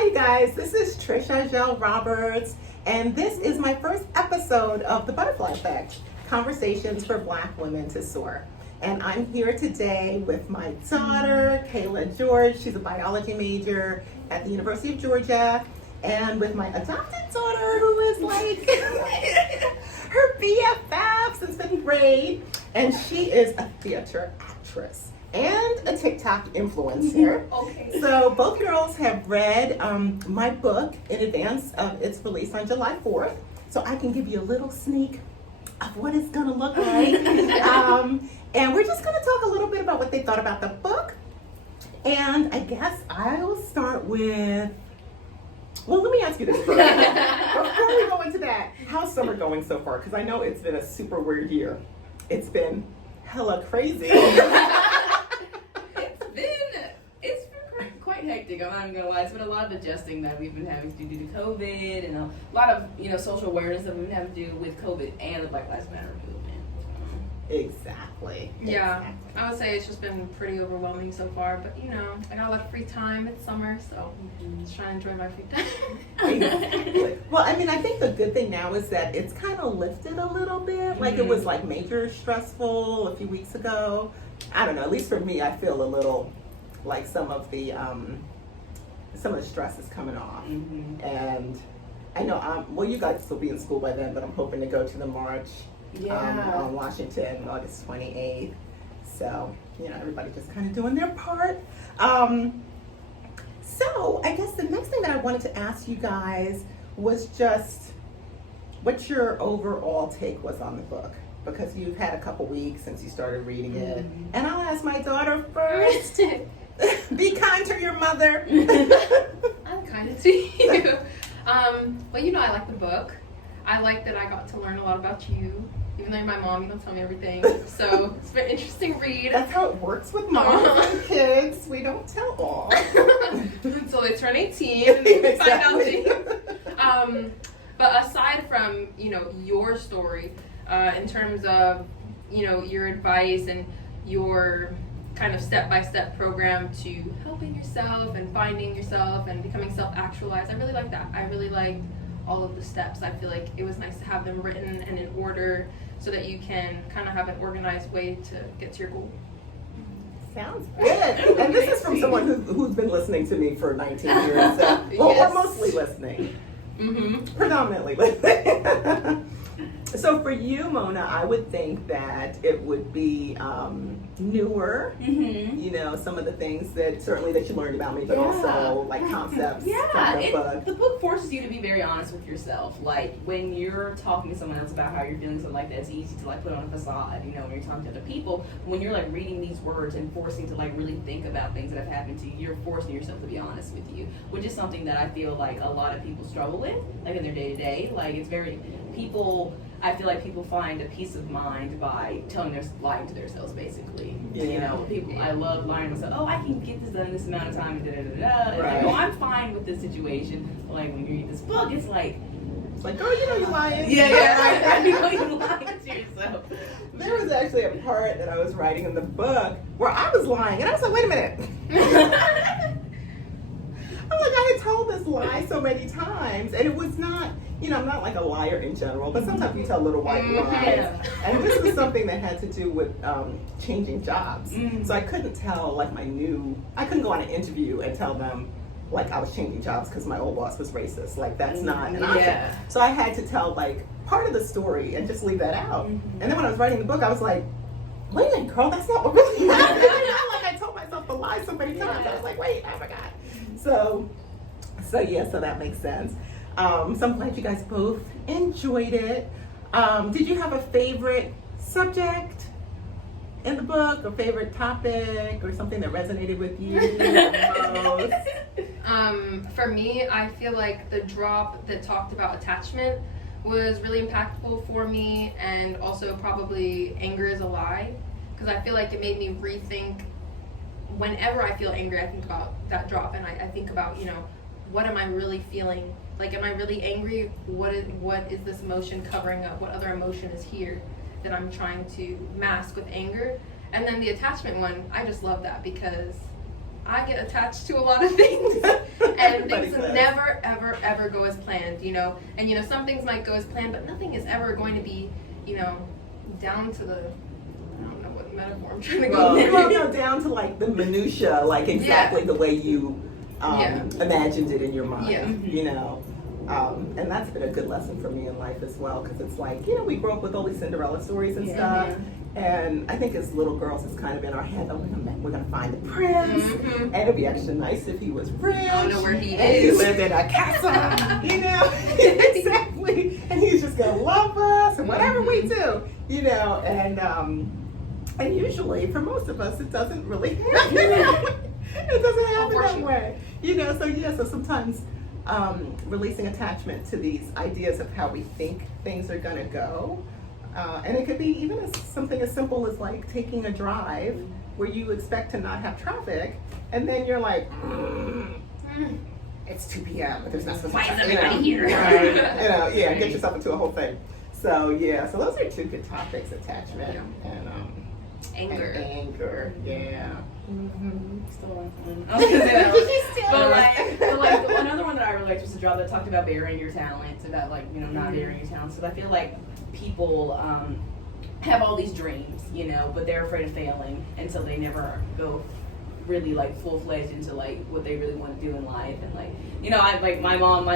Hi, you guys. This is Trisha Gell Roberts, and this is my first episode of The Butterfly Effect, Conversations for Black Women to Soar. And I'm here today with my daughter, Kayla George. She's a biology major at the University of Georgia, and with my adopted daughter, who is like her BFF since 5th grade, and she is a theater actress and a TikTok influencer. Okay. So both girls have read my book in advance of its release on July 4th. So I can give you a little sneak of what it's gonna look like. And we're just gonna talk a little bit about what they thought about the book. And I guess I'll start with, well, let me ask you this first. Before we go into that, how's summer going so far? Because I know it's been a super weird year. It's been hella crazy. It's been quite hectic. I'm not even gonna lie. It's been a lot of adjusting that we've been having to do due to COVID, and a lot of social awareness that we've been having to do with COVID and the Black Lives Matter movement. Exactly. Yeah, I would say it's just been pretty overwhelming so far, but I got a lot of free time. It's summer, so I'm just trying to enjoy my free time. Exactly. Well, I mean, I think the good thing now is that it's kind of lifted a little bit. Like it was like major stressful a few weeks ago. I don't know. At least for me, I feel a little like some of the stress is coming off. Mm-hmm. And I know well, you guys will be in school by then, but I'm hoping to go to the march. On Washington, August 28th. So, everybody just kind of doing their part. So, I guess the next thing that I wanted to ask you guys was just what your overall take was on the book. Because you've had a couple weeks since you started reading it. Mm-hmm. And I'll ask my daughter first. Be kind to your mother. I'm kind to you. Well, I like the book. I like that I got to learn a lot about you. Even though you're my mom, you don't tell me everything. So it's been an interesting read. That's how it works with moms and kids. We don't tell all. Until they turn 18 and then we find out Exactly. things. But aside from, your story, in terms of, your advice and your kind of step-by-step program to helping yourself and finding yourself and becoming self-actualized, I really like that. I really liked all of the steps. I feel like it was nice to have them written and in order so that you can kind of have an organized way to get to your goal. Sounds good. And this is from someone who's been listening to me for 19 years. So, well, Yes. or mostly listening. Mm-hmm. Predominantly listening. So for you, Mona, I would think that it would be newer. Mm-hmm. Some of the things that you learned about me, but also like concepts from the book. The book forces you to be very honest with yourself. Like when you're talking to someone else about how you're feeling, something like that, it's easy to like put on a facade, when you're talking to other people. When you're like reading these words and forcing to like really think about things that have happened to you, you're forcing yourself to be honest with you, which is something that I feel like a lot of people struggle with, like in their day to day. Like I feel like people find a peace of mind by lying to themselves, basically. Yeah. I love lying to myself. Oh, I can get this done in this amount of time. And Right. like, I'm fine with this situation. But like when you read this book, it's like, girl, you're lying. right. You're lying to yourself. There was actually a part that I was writing in the book where I was lying, and I was like, wait a minute. I'm like, I had told this lie so many times, and it was not, I'm not like a liar in general, but sometimes you tell little white lies. Yeah. And this was something that had to do with changing jobs. Mm. So I couldn't tell I couldn't go on an interview and tell them like I was changing jobs because my old boss was racist. Like that's not an option. Yeah. So I had to tell like part of the story and just leave that out. Mm-hmm. And then when I was writing the book, I was like, wait a minute, girl, that's not what really happened. Like I told myself the lie so many times. I was like, wait, I forgot. So that makes sense. So I'm glad you guys both enjoyed it. Did you have a favorite subject in the book, or favorite topic, or something that resonated with you the most? For me, I feel like the drop that talked about attachment was really impactful for me, and also probably anger is a lie, because I feel like it made me rethink. Whenever I feel angry, I think about that drop, and I think about, what am I really feeling? Like, am I really angry? What is this emotion covering up? What other emotion is here that I'm trying to mask with anger? And then the attachment one, I just love that because I get attached to a lot of things and things this. never, ever, ever go as planned, you know. And, you know, some things might go as planned, but nothing is ever going to be, you know, down to the, I don't know what metaphor I'm trying to go with. Well, no, down to like the minutia, like exactly the way you imagined it in your mind, Yeah. you know. And that's been a good lesson for me in life as well, because it's like, you know, we grew up with all these Cinderella stories and stuff. And I think as little girls, it's kind of in our head, oh, we're going to find the prince. And it'd be extra nice if he was rich. I don't know where he and is. he lived in a castle, you know. Exactly. And he's just going to love us and whatever we do, you know. And usually, for most of us, it doesn't really happen. It doesn't happen that way. You know, so sometimes releasing attachment to these ideas of how we think things are going to go. And it could be even something as simple as like taking a drive where you expect to not have traffic, and then you're like, it's 2 p.m., but there's not supposed to be Why is traffic. everybody here? Right, you know, yeah, get yourself into a whole thing. So so those are two good topics: attachment and Anger. And anger, yeah. Still like one. I was gonna say that. But like another one that I really liked was the draw that talked about burying your talents, about like, you know, not burying your talents. So I feel like people have all these dreams, you know, but they're afraid of failing, and so they never go really like full-fledged into like what they really want to do in life. And like, you know, I like my mom,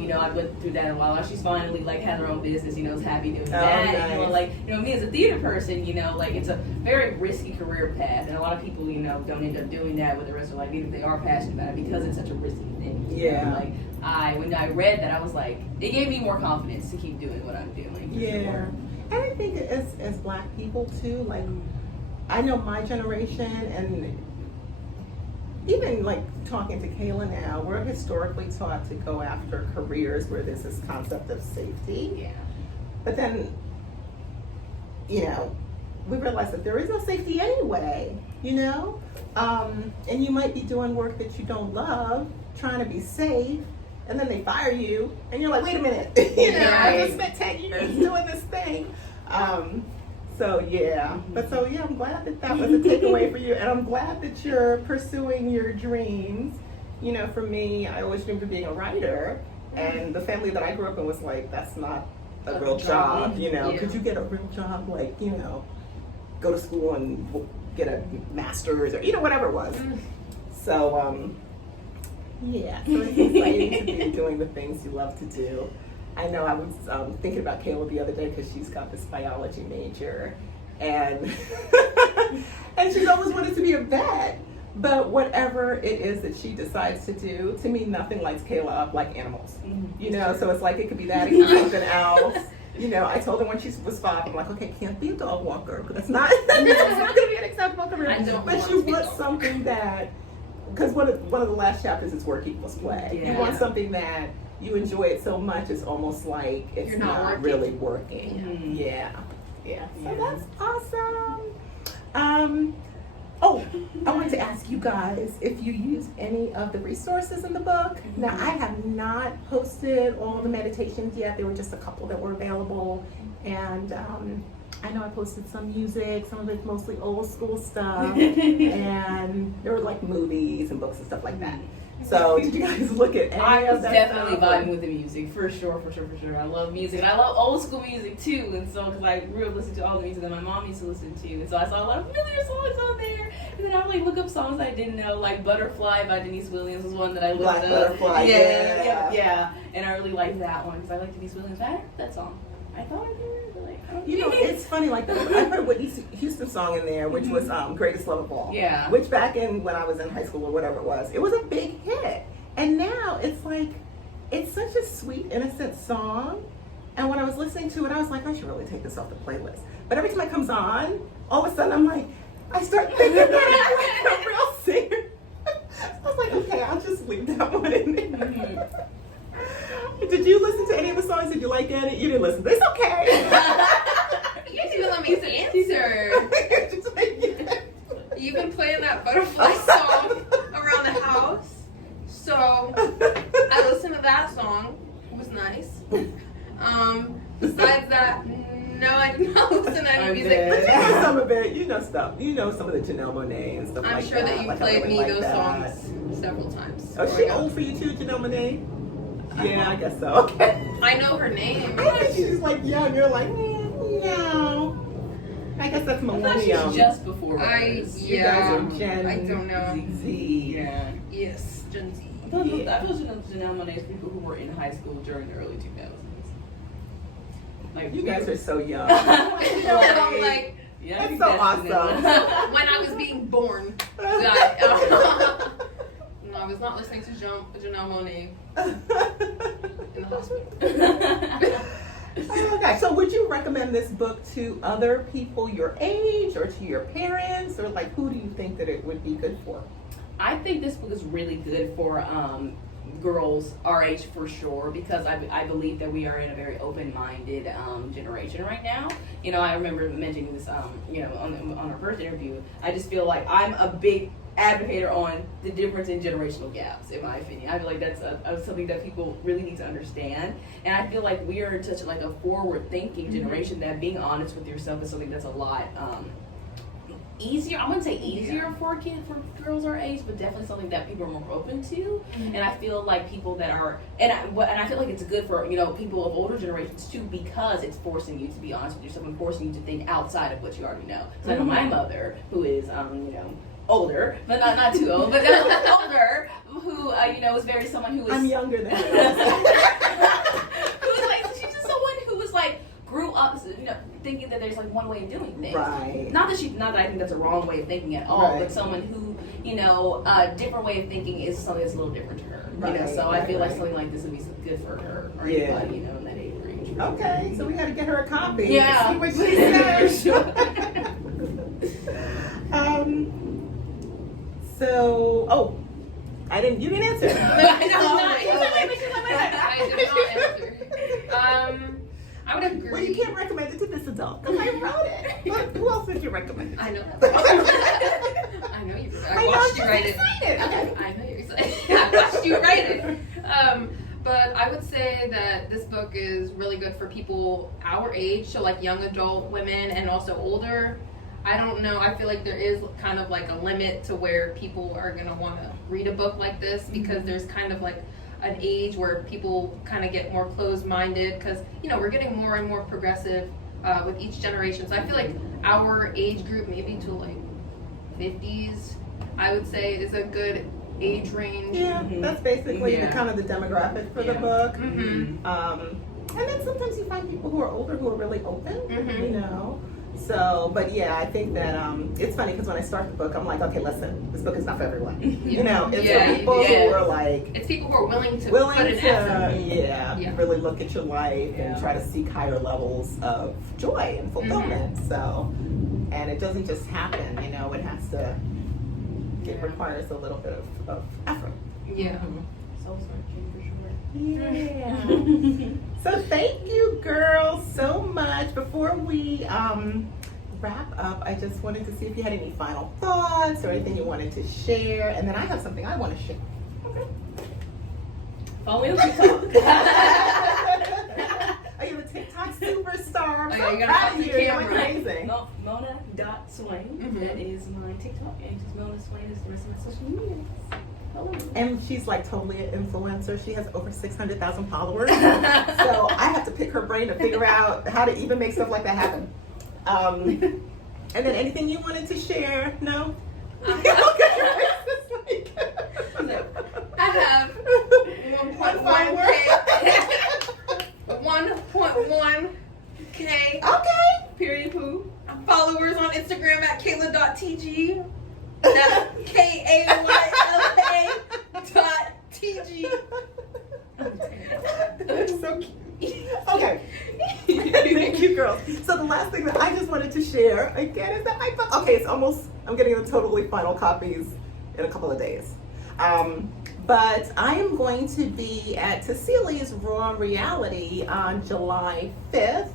you know, I went through that a while. She's finally like had her own business, you know, is happy doing that. Nice. And, you know, like, you know, me as a theater person, you know, like it's a very risky career path, and a lot of people, you know, don't end up doing that with the rest of their life, even if they are passionate about it, because it's such a risky thing. You know? Like when I read that, I was like, it gave me more confidence to keep doing what I'm doing. Sure. And I think as Black people too, like I know my generation, and even like talking to Kayla now, we're historically taught to go after careers where there's this concept of safety. Yeah. But then, you know, we realize that there is no safety anyway, you know? And you might be doing work that you don't love, trying to be safe, and then they fire you, and you're like, wait a minute, you know, I just spent 10 years doing this thing. I'm glad that was a takeaway for you, and I'm glad that you're pursuing your dreams. You know, for me, I always dreamed of being a writer, and the family that I grew up in was like, that's not a real job, you know. Could you get a real job, like, you know, go to school and get a master's, or, you know, whatever it was. So, so it's exciting to be doing the things you love to do. I know I was thinking about Kayla the other day because she's got this biology major, and and she's always wanted to be a vet. But whatever it is that she decides to do, to me, nothing lights Kayla up like animals. You know, so it's like it could be that, it could be something else. You know, I told her when she was 5, I'm like, okay, can't be a dog walker, because that's not going to be an acceptable career. But you want something that, because one of the last chapters is work equals play. You want something that you enjoy it so much, it's almost like it's You're not really working. Yeah. So that's awesome. I wanted to ask you guys if you use any of the resources in the book. Now, I have not posted all the meditations yet. There were just a couple that were available. And I know I posted some music, some of it mostly old school stuff. And there were like movies and books and stuff like that. So did you guys look at any I of was that definitely stuff? vibing with the music, for sure. I love music, and I love old school music too. And so, because I grew up listening to all the music that my mom used to listen to, and so I saw a lot of familiar songs on there. And then I would like look up songs I didn't know, like "Butterfly" by Denise Williams was one that I looked Black up. Butterfly, yeah. And I really liked that one because I like Denise Williams. I heard that song. I thought I did, but like, I don't You know, it's funny, like, I heard Whitney Houston's song in there, which was Greatest Love of All. Yeah. Which back when I was in high school or whatever it was a big hit. And now it's like, it's such a sweet, innocent song. And when I was listening to it, I was like, I should really take this off the playlist. But every time it comes on, all of a sudden I'm like, I start thinking about it like a real singer. So I was like, okay, I'll just leave that one in there. Did you listen to any of the songs? Did you like any? You didn't listen. It's okay. You didn't even let me answer. You've been playing that Butterfly song around the house. So I listened to that song. It was nice. Besides that, no, I did not listen to any music. But you know some of it. You know stuff. You know some of the Janelle Monáe and stuff I'm like sure that you Like, played really me like those that. songs several times. Oh, is she old for you too, Janelle Monáe? Yeah, I guess so. Okay. I know her name. I think she's like young. You're like, no. I guess that's I thought millennium. she's just before us. You guys are Gen I don't know. Z. Yeah. Yes, Gen Z. I thought Janelle Monáe's people who were in high school during the early 2000s. Like, You guys are so young. I'm like, yeah, That's so awesome. when I was being born, I was not listening to Janelle Monáe in the hospital. Oh gosh, so would you recommend this book to other people your age or to your parents, or like who do you think that it would be good for? I think this book is really good for girls our age for sure, because I believe that we are in a very open-minded generation right now. You know, I remember mentioning this, you know, on our first interview. I just feel like I'm a big advocate on the difference in generational gaps, in my opinion. I feel like that's something that people really need to understand, and I feel like we are in such like a forward-thinking generation that being honest with yourself is something that's a lot easier. I wouldn't say easier for girls our age, but definitely something that people are more open to. And I feel like people that are, and I feel like it's good for, you know, people of older generations too, because it's forcing you to be honest with yourself and forcing you to think outside of what you already know. So like my mother, who is you know, older, but not too old, but older, who you know, was very someone who was. I'm younger than you. Who was like, she's just someone who was like grew up, you know, thinking that there's like one way of doing things. Right. Not that I think that's a wrong way of thinking at all, Right. but someone who, you know, a different way of thinking is something that's a little different to her. Right, You know, so right, I feel like right. something like this would be good for her or Yeah. anybody, you know, in that age range. Okay, so we got to get her a copy. Yeah. See what she says. You didn't answer. I did not answer. I would agree. Well, you can't recommend it to this adult because I wrote it. But who else would you recommend it to? I know. I I know you. I know, watched you I'm write it. excited. Okay. I know you're excited. I watched you write it. But I would say that this book is really good for people our age, so like young adult women and also older. I don't know. I feel like there is kind of like a limit to where people are going to want to read a book like this, because there's kind of like an age where people kind of get more closed-minded, because, you know, we're getting more and more progressive with each generation. So I feel like our age group, maybe to like 50s, I would say is a good age range. Yeah, that's basically the Yeah. kind of the demographic for the Yeah. book. Mm-hmm. And then sometimes you find people who are older who are really open, Mhm. you know. So, but yeah, I think that it's funny because when I start the book, I'm like, okay, listen, this book is not for everyone. You know, it's Yeah, for people yeah. who are like It's people who are willing to willing put an effort. to, Yeah. really look at your life and Yeah. try to seek higher levels of joy and fulfillment. So, and it doesn't just happen, you know, it has to. It requires a little bit of effort. Yeah. Soul searching for sure. Yeah. So thank you, girls, so much. Before we wrap up, I just wanted to see if you had any final thoughts or anything you wanted to share, and then I have something I want to share. Okay. Follow me on TikTok. Are you a TikTok superstar? I'm Oh, so yeah, you gotta proud talk of to you. the You're camera. amazing. Mona.Swain. Mhm. That is my TikTok, and just Mona Swain is the rest of my social media. Follow me. And she's like totally an influencer. She has over 600,000 followers. So I have to pick her brain to figure out how to even make stuff like that happen. And then anything you wanted to share? No? Look at your face. It's like... I have One final word. 1.1K Okay. Period poo. followers on Instagram at Kayla.tg. That's KAYLA.tg. That's so cute. Okay. Thank you, girls. So the last thing that I just wanted to share again is that my book. Okay, it's almost. I'm getting the totally final copies in a couple of days. But I am going to be at Tassili's Raw Reality on July 5th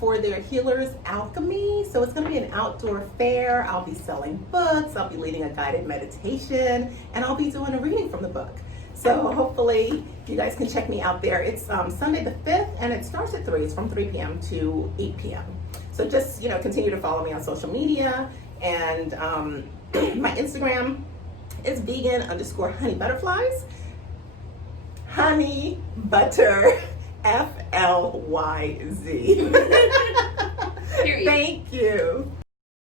for their Healer's Alchemy. So it's going to be an outdoor fair. I'll be selling books. I'll be leading a guided meditation, and I'll be doing a reading from the book. So hopefully you guys can check me out there. It's Sunday the 5th, and it starts at 3. It's from 3 p.m. to 8 p.m. So just, continue to follow me on social media, and my Instagram It's vegan_honey butterflies. Honey butter FLYZ.